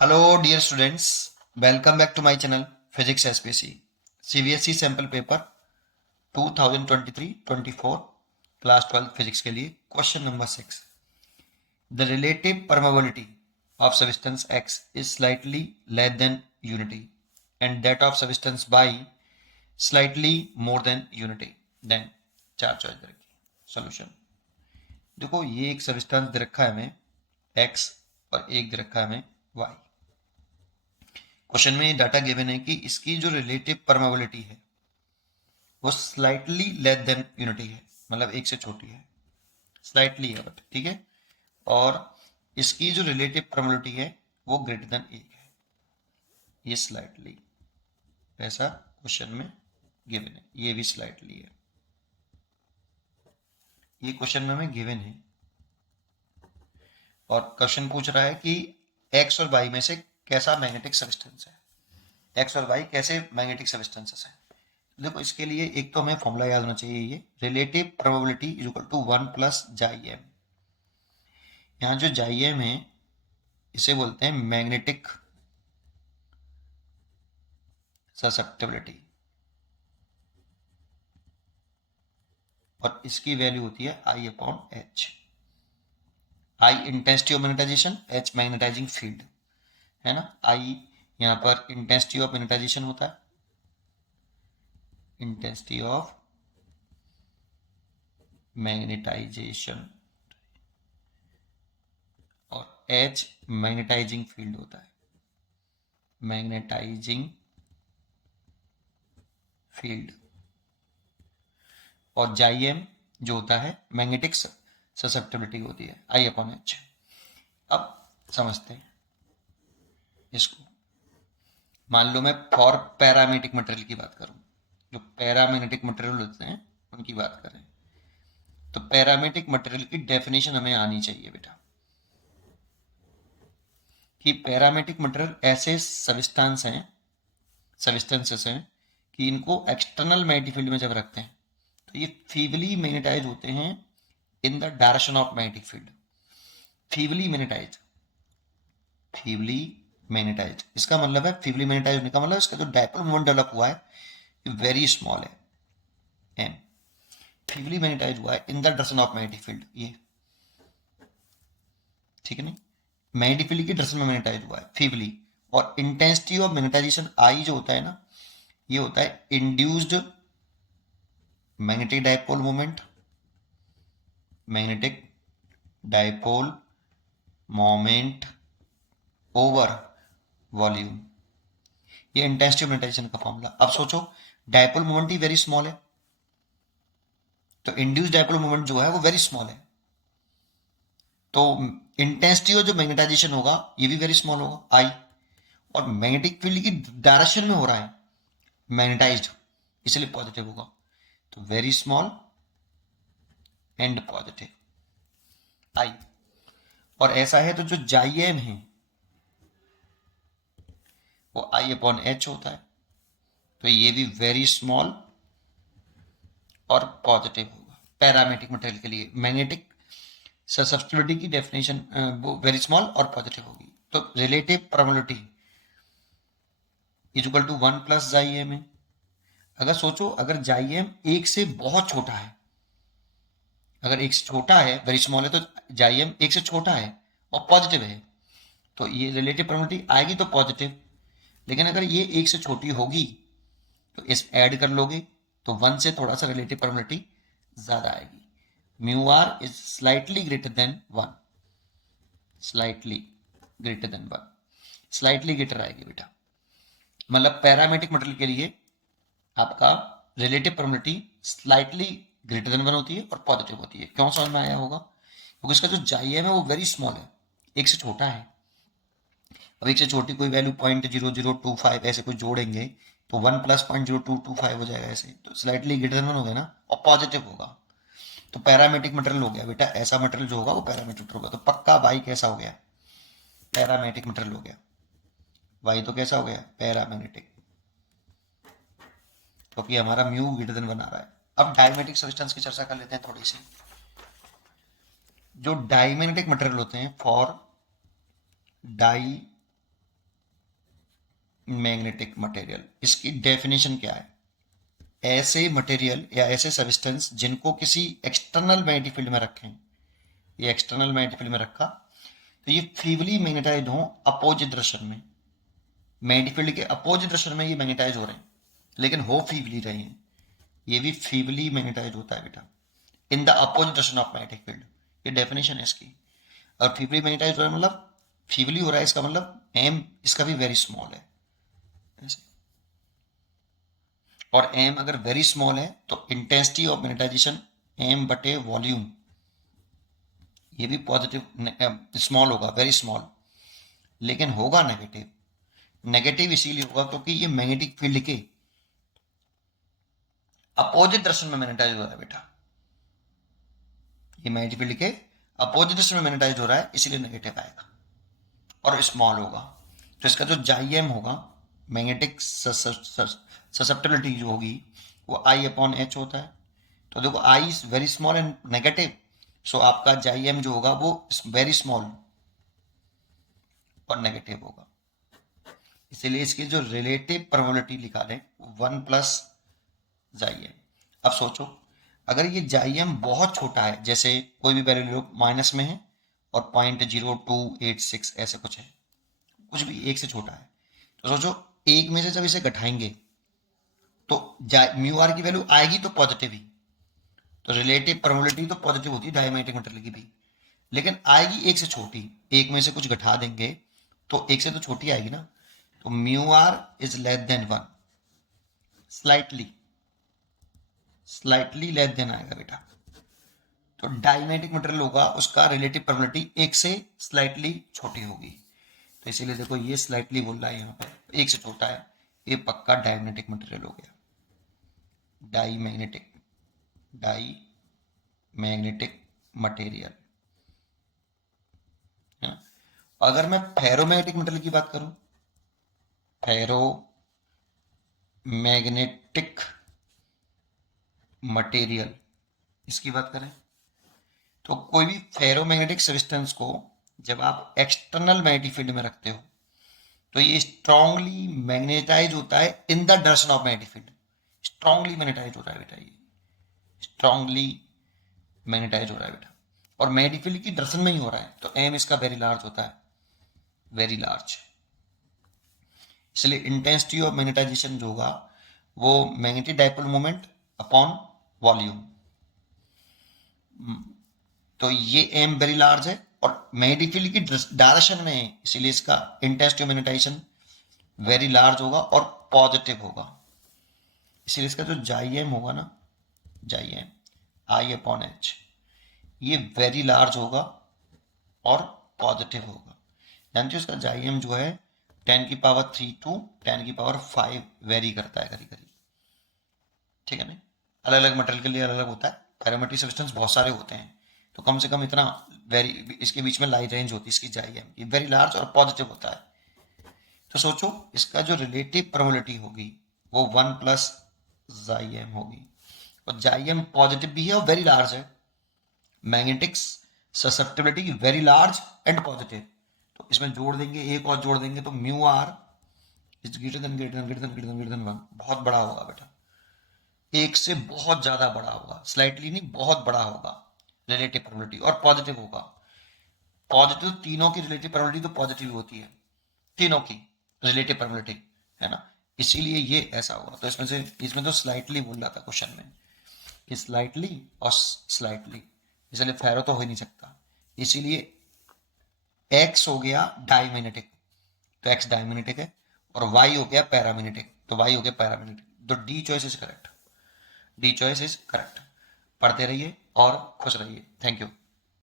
Hello, dear students. Welcome back to my channel Physics SPC. CBSE sample paper 2023-24 class 12 physics के लिए question number 6. The relative permeability of substance X is slightly less than unity and that of substance Y slightly more than unity. Then चार choice दे रखी. Solution देखो, ये एक substance दे रखा है हमें X और एक दे रखा है हमें Y. क्वेश्चन में डाटा गिवन है कि इसकी जो रिलेटिव परमेबिलिटी है वो स्लाइटली लेस देन यूनिटी है, मतलब एक से छोटी है, स्लाइटली है बट ठीक है, और इसकी जो रिलेटिव परमेबिलिटी है वो ग्रेटर देन एक है. ये स्लाइटली ऐसा क्वेश्चन में गिवन है, ये भी स्लाइटली है. ये क्वेश्चन में हमें गिवन है और क्वेश्चन पूछ रहा है कि एक्स और वाई में से कैसा मैग्नेटिक सब्सटेंस है. एक्स और वाई कैसे मैग्नेटिक सब्सटेंसेस हैं. देखो, इसके लिए एक तो हमें फॉर्मूला याद होना चाहिए, ये relative probability is equal to 1 plus chi M. यहाँ जो जाई एम है इसे बोलते हैं मैग्नेटिक ससेप्टिबिलिटी और इसकी वैल्यू होती है I upon H. I intensity of magnetisation, H magnetising field है ना. आई यहाँ पर इंटेंसिटी ऑफ मैग्नेटाइजेशन होता है, इंटेंसिटी ऑफ मैग्नेटाइजेशन, और एच मैग्नेटाइजिंग फील्ड होता है, मैग्नेटाइजिंग फील्ड. और जाई एम जो होता है मैग्नेटिक ससेप्टिबिलिटी होती है, आई अपॉन एच. अब समझते हैं इसको. मान लो मैं फॉर पैरामेग्नेटिक मटेरियल की बात करूं, जो पैरामैग्नेटिक मटेरियल होते हैं उनकी बात करें, तो पैरामैग्नेटिक मटेरियल की डेफिनेशन हमें आनी चाहिए बेटा कि पैरामैग्नेटिक मटेरियल ऐसे सब्सटेंसेस हैं कि इनको एक्सटर्नल मैग्नेटिक फील्ड में जब रखते हैं तो ये फीबली मैग्नेटाइज होते हैं in the direction of magnetic field. Feebly magnetize इसका मतलब है, फीबली मैग्नेटाइज होने का मतलब इसका जो डायपोल मोमेंट डेवलप हुआ है वेरी स्मॉल है, एम. फीबली मैग्नेटाइज हुआ है in the direction of magnetic field, ये ठीक है नहीं. मैग्नेटिक फील्ड की डायरेक्शन में मैग्नेटाइज हुआ है फीबली. और इंटेंसिटी ऑफ मैग्नेटाइजेशन आई जो होता है ना, ये होता है induced magnetic dipole moment, magnetic dipole moment over volume. ये इंटेंसिटी ऑफ मैग्नेटाइजेशन का फॉर्मूला. अब सोचो, डायपोल मोमेंट ही वेरी स्मॉल है, तो इंड्यूस्ड डायपोल मोमेंट जो है वो वेरी स्मॉल है, तो इंटेंसिटी ऑफ जो मैग्नेटाइजेशन होगा ये भी वेरी स्मॉल होगा, आई. और मैग्नेटिक फील्ड की डायरेक्शन में हो रहा है मैग्नेटाइज्ड, इसलिए पॉजिटिव होगा. तो वेरी स्मॉल एंड पॉजिटिव, आई. और ऐसा है तो जो जाई एम है वो आई अपॉन एच होता है, तो ये भी वेरी स्मॉल और पॉजिटिव होगा पैरामैग्नेटिक मटेरियल के लिए. मैग्नेटिक ससेप्टिबिलिटी की डेफिनेशन वो वेरी स्मॉल और पॉजिटिव होगी. तो relative probability is equal to 1 plus chi M है. अगर सोचो, अगर जाई एम एक से बहुत छोटा है, अगर एक से छोटा है वेरी स्मॉल है, तो जाई एम एक से छोटा है और पॉजिटिव है, तो ये रिलेटिव प्रोबेबिलिटी आएगी तो पॉजिटिव. लेकिन अगर ये एक से छोटी होगी तो इस ऐड कर लोगे तो 1 से थोड़ा सा रिलेटिव प्रोबेबिलिटी ज्यादा आएगी. Mu R is slightly greater than 1, slightly greater than 1, slightly greater आएगी बेटा. मतलब पैरामेट्रिक मटेरियल के लिए आपका relative probability slightly greater than 1 होती है और पॉजिटिव होती है. क्यों समझ में आया होगा? क्योंकि इसका जो जाई है वो वेरी स्मॉल है, एक से छोटा है. अब एक से छोटी कोई वैल्यू 0.0025 ऐसे कुछ जोड़ेंगे तो 1 प्लस 0.0225 हो जाएगा ऐसे, तो स्लाइटली ग्रेटर देन 1 हो गया ना, और पॉजिटिव होगा. तो पैरामेट्रिक मटेरियल हो गया बेटा, ऐसा मटेरियल जो होगा वो पैरामेट्रिक होगा. तो पक्का वाई कैसा हो गया? पैरामेट्रिक मटेरियल हो गया. वाई तो कैसा हो गया? पैरामैग्नेटिक, क्योंकि हमारा म्यू ग्रेटर देन 1 आ रहा है. अब डायमैग्नेटिक सब्सटेंस की चर्चा कर लेते हैं थोड़ी सी. जो डायमैग्नेटिक मटेरियल होते हैं, फॉर डाई मैग्नेटिक मटेरियल, इसकी डेफिनेशन क्या है? ऐसे मटेरियल या ऐसे सब्सटेंस जिनको किसी एक्सटर्नल मैग्नेटिक फील्ड में रखें, ये एक्सटर्नल मैग्नेटिक फील्ड में रखा तो ये फीवली मैग्नेटाइज हो अपोजिट डायरेक्शन में, मैग्नेटिक फील्ड के अपोजिट डायरेक्शन में ये मैग्नेटाइज हो रहे हैं, लेकिन हो फीवली रहे हैं, ये भी फीवली मैग्नेटाइज होता है बेटा, in the opposite direction of magnetic field. ये डेफिनेशन है इसकी। और फीवली मैग्नेटाइज हो रहा है मतलब फीवली हो रहा है, इसका मतलब एम इसका भी वेरी स्मॉल है ऐसे। और एम अगर वेरी स्मॉल है तो इंटेंसिटी ऑफ मैग्नेटाइजेशन एम बटे वॉल्यूम, ये भी पॉजिटिव स्मॉल होगा, वेरी स्मॉल, लेकिन होगा नेगेटिव। नेगेटिव इसीलिए होगा क्योंकि ये मैग्नेटिक फील्ड के अपोजिट डायरेक्शन में मैग्नेटाइज हो रहा है बेटा, ये मैग्नेटिक फील्ड के अपोजिट डायरेक्शन में मैग्नेटाइज हो रहा है, इसीलिए नेगेटिव आएगा और स्मॉल होगा। तो इसका जो जाइएम होगा, मैग्नेटिक ससेप्टिबिलिटी जो होगी वो आई अपॉन एच होता है। तो देखो I is very small and negative, so आपका जाइएम जो होगा वो वेरी स्मॉल और नेगेटिव होगा, इसीलिए इसकी जो रिलेटिव प्रोबेबिलिटी लिखा लें 1 प्लस जाइएम। अब सोचो अगर ये जाइएम बहुत छोटा है, जैसे कोई भी वैल्यू लो माइनस में है और 0.0286 ऐसे कुछ है, कुछ भी एक से छोटा है, तो सोचो एक में से जब इसे घटाएंगे तो म्यू आर की वैल्यू आएगी तो पॉजिटिव ही, तो रिलेटिव प्रोबेबिलिटी तो पॉजिटिव होती है डायमैग्नेटिक मटेरियल की भी, लेकिन आएगी एक से छोटी, एक में से कुछ घटा देंगे तो एक से तो छोटी आएगी ना, तो mu R is less than 1, slightly less than आएगा बेटा। तो डायमैग्नेटिक मटेरियल होगा उसका रिलेटिव प्रोबेबिलिटी एक से स्लाइटली छोटी होगी, तो इसीलिए देखो ये स्लाइटली बोल रहा है यहाँ पे एक से छोटा है, ये पक्का डायमैग्नेटिक मटेरियल हो गया, डाईमैग्नेटिक मटेरियल है। अगर मैं फेरोमैग्नेटिक मटेरियल की बात करूं, फेरोमैग्नेटिक मटेरियल इसकी बात करें तो कोई भी फेरोमैग्नेटिक सब्सटेंस को जब आप एक्सटर्नल मैग्नेटिक फील्ड में रखते हो तो ये स्ट्रांगली मैग्नेटाइज होता है in the direction of magnetic field, strongly magnetize हो रहा है बेटा, ये स्ट्रांगली मैग्नेटाइज हो रहा है बेटा, और मैग्नेटिक फील्ड की डायरेक्शन में ही हो रहा है, तो एम इसका वेरी लार्ज होता है, वेरी लार्ज। इसलिए इंटेंसिटी ऑफ मैग्नेटाइजेशन जो होगा वो magnetic dipole moment upon volume, तो ये एम वेरी लार्ज है और मैग्नेटिक फील्ड की डायरेक्शन में है, इसीलिए इसका intensity of magnetisation very large होगा और पॉजिटिव होगा, इसीलिए इसका जो जाइएम होगा ना, जाइएम आई अपॉन एच, ये वेरी लार्ज होगा और पॉजिटिव होगा। जानते हो इसका जाइएम जो है 10⁻³ टू 10�5 वेरी करता है कभी कभी, ठीक है ना, अलग अलग मटेरियल के लिए अलग अलग होता है, फेरोमैग्नेटिक सब्सटेंस बहुत सारे होते हैं, तो कम से कम इतना वेरी इसके बीच में लाइट रेंज होती है इसकी जाइएम की, वेरी लार्ज और पॉजिटिव होता है। तो सोचो इसका जो रिलेटिव प्रोबेबिलिटी होगी वो 1 प्लस जाइएम होगी, और जाइएम पॉजिटिव भी है और वेरी लार्ज है, magnetic susceptibility very large and positive, तो इसमें जोड़ देंगे, एक और जोड़ देंगे तो mu R is greater than 1, बहुत बड़ा होगा बेटा, एक से बहुत ज्यादा बड़ा होगा, स्लाइटली नहीं बहुत बड़ा होगा रिलेटिव प्रोबेबिलिटी, और पॉजिटिव होगा। पॉजिटिव तीनों की रिलेटिव प्रोबेबिलिटी तो पॉजिटिव होती है, तीनों की रिलेटिव प्रोबेबिलिटी है ना, इसीलिए ये ऐसा होगा। तो इसमें तो स्लाइटली बोल रहा था क्वेश्चन में कि स्लाइटली और स्लाइटली, इसलिए फेरो तो हो ही नहीं सकता, इसीलिए एक्स हो गया डायमैग्नेटिक, तो एक्स डायमैग्नेटिक है, और वाई हो गया पैरामैग्नेटिक, तो वाई हो गया पैरामैग्नेटिक, तो D choice is correct, D choice is correct. पढ़ते रहिए और खुश रहिए, थैंक यू।